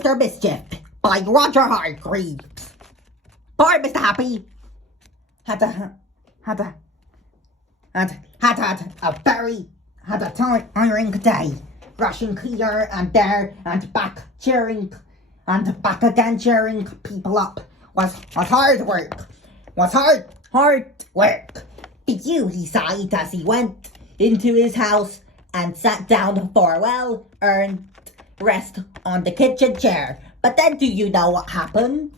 Mr. Mischief by Roger Hargreaves. Poor Mr. Happy had a tiring day, rushing here and there and back, cheering and back again, cheering people up. Was hard work. Hard work. But you, he sighed as he went into his house and sat down for a well-earned rest on the kitchen chair. But then, do you know what happened?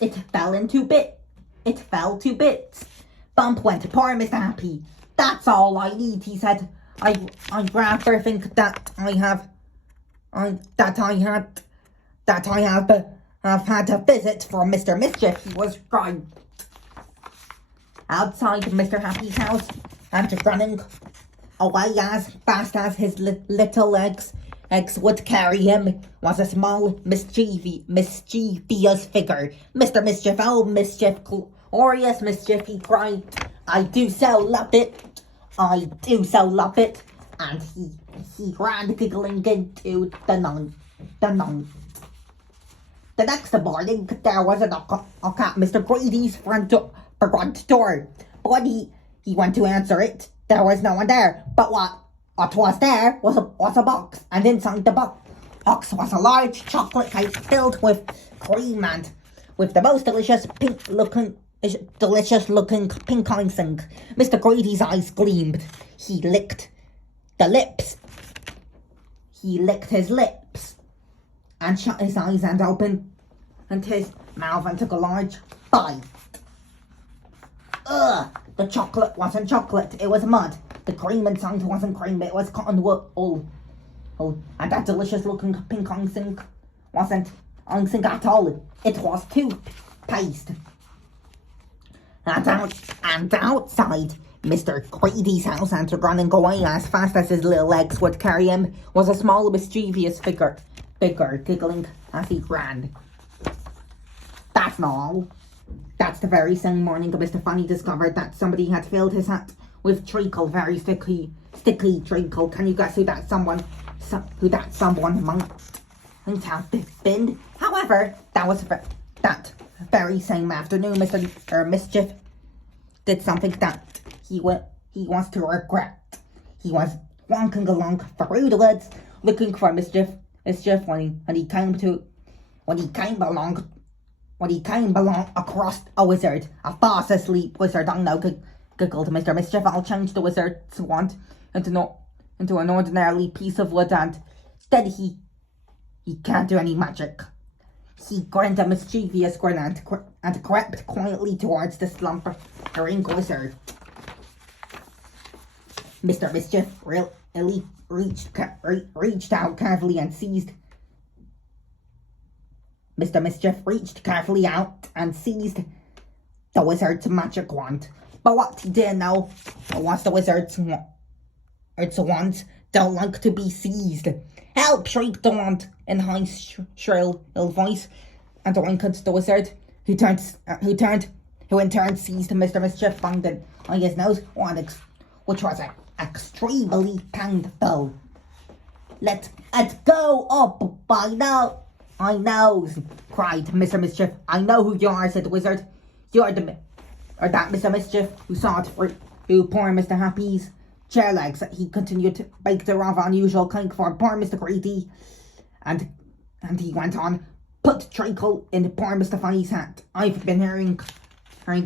It fell to bits. Bump went. Poor Mr. Happy. That's all I need, he said. I rather think that I have had a visit from Mr. Mischief. He was right outside Mr. Happy's house and running away as fast as his little legs would carry him was a small, mischievous figure. Mr. Mischief, oh Mischief, glorious Mischief, he cried. I do so love it. And he ran giggling into the night. The next morning, there was a knock at Mr. Grady's front door. But he went to answer it. There was no one there. But what was there was a box. And inside the box was a large chocolate cake filled with cream and with the most delicious pink looking pink icing. Mr. Grady's eyes gleamed. He licked his lips and shut his eyes and opened his mouth and took a large bite. The chocolate wasn't chocolate, it was mud. The cream inside wasn't cream, it was cotton wool. And that delicious looking pink icing wasn't icing at all. It was toothpaste. And outside Mr. Grady's house, and running away as fast as his little legs would carry him, was a small mischievous figure, giggling as he ran. That's not all. That's the very same morning Mr. Funny discovered that somebody had filled his hat with treacle, very sticky treacle. Can you guess who that someone might have been? However, that very same afternoon, Mr. Mischief did something that he wants to regret. He was walking along through the woods looking for Mischief when he came along across a wizard, a fast asleep wizard. I know, giggled Mr. Mischief. I'll change the wizard's wand into an ordinary piece of wood, and instead he can't do any magic. He grinned a mischievous grin and crept quietly towards the slumbering wizard. Mr. Mischief reached out carefully and seized. Mr. Mischief reached carefully out and seized the wizard's magic wand. But what he didn't know was the wizard's wand don't like to be seized. Help! Shrieked the wand in high, shrill voice, and ointed the wizard, who in turn seized Mr. Mischief, found on his nose, which was extremely painful. Let it go up by now. I know, cried Mr. Mischief. I know who you are, said the wizard. You're that Mr. Mischief who poor Mr. Happy's chair legs. He continued to bake the rather unusual cake for poor Mr. Grady, and he went on. Put treacle in poor Mr. Funny's hat. I've been hearing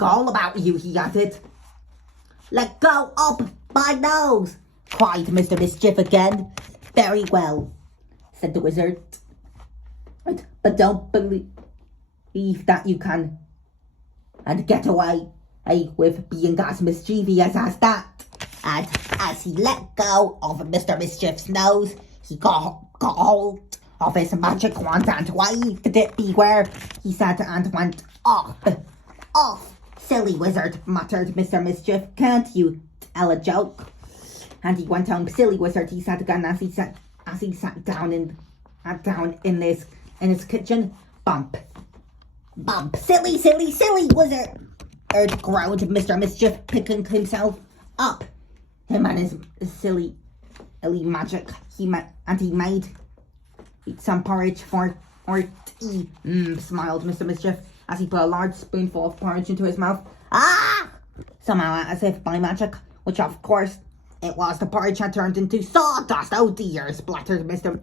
all about you, he added. Let go up my nose, cried Mr. Mischief again. Very well, said the wizard. But don't believe that you can and get away with being as mischievous as that. And as he let go of Mr. Mischief's nose, he got hold of his magic wand and waved it. Beware, he said, and went off. Off, silly wizard, muttered Mr. Mischief. Can't you tell a joke? And he went on. Silly wizard, he said again as he sat down in his kitchen. Bump. Silly wizard, groaned Mr. Mischief, picking himself up. Him and his silly magic. He made some porridge for tea. Smiled Mr. Mischief as he put a large spoonful of porridge into his mouth. Ah! Somehow, as if by magic, which of course it was, the porridge had turned into sawdust. Oh dear! Spluttered Mr.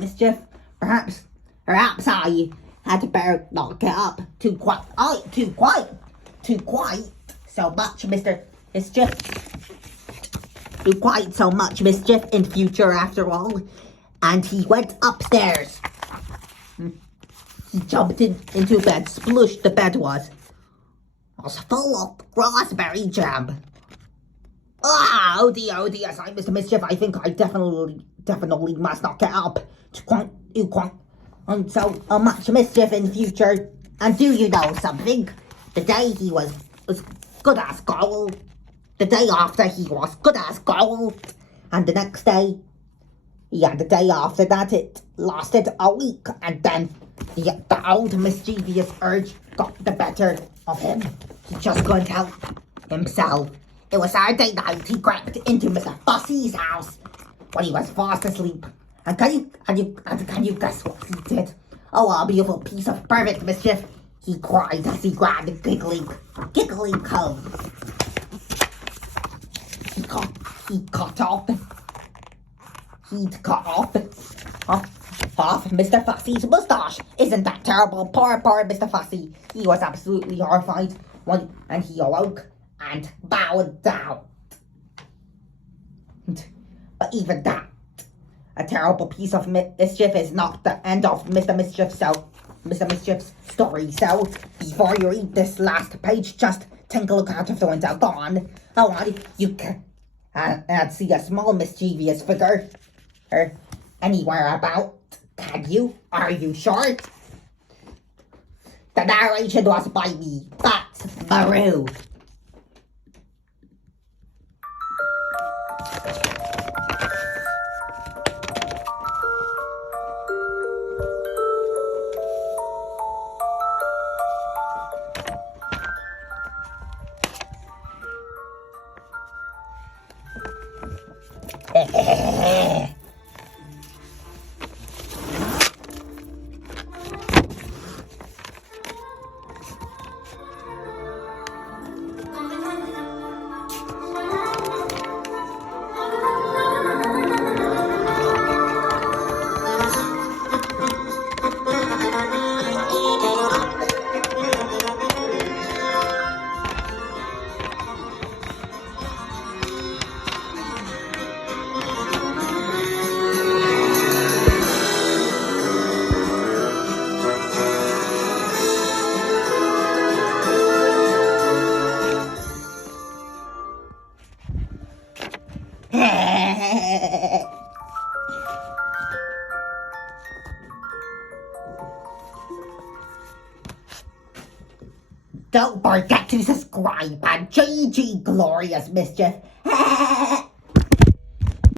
Mischief. Perhaps I had better knock it up. Too quiet. So much, Mr. Mischief. Do quite so much mischief in future, after all. And he went upstairs. He jumped into bed. Splush, the bed was full of raspberry jam. Oh dear, sighed Mr. Mischief. I think I definitely must not get up. And so much mischief in future. And do you know something? The day he was good as gold. The day after he was good as gold. And the next day, the day after that, it lasted a week. And then the old mischievous urge got the better of him. He just couldn't help himself. It was Saturday night. He crept into Mr. Fussy's house when he was fast asleep. And can you guess what he did? Oh, a beautiful piece of perfect mischief. He cried as he grabbed a giggling comb. He'd cut off Mr. Fussy's mustache. Isn't that terrible? Poor Mr. Fussy. He was absolutely horrified and he awoke and bowed down. But even that, a terrible piece of mischief, is not the end of Mr. Mischief's story. So before you read this last page, just take a look out of the window. Go on. You can and see a small mischievous figure anywhere about. Can you? Are you sure? The narration was by me, Badtz-Maru. Don't forget to subscribe and GG Glorious Mischief.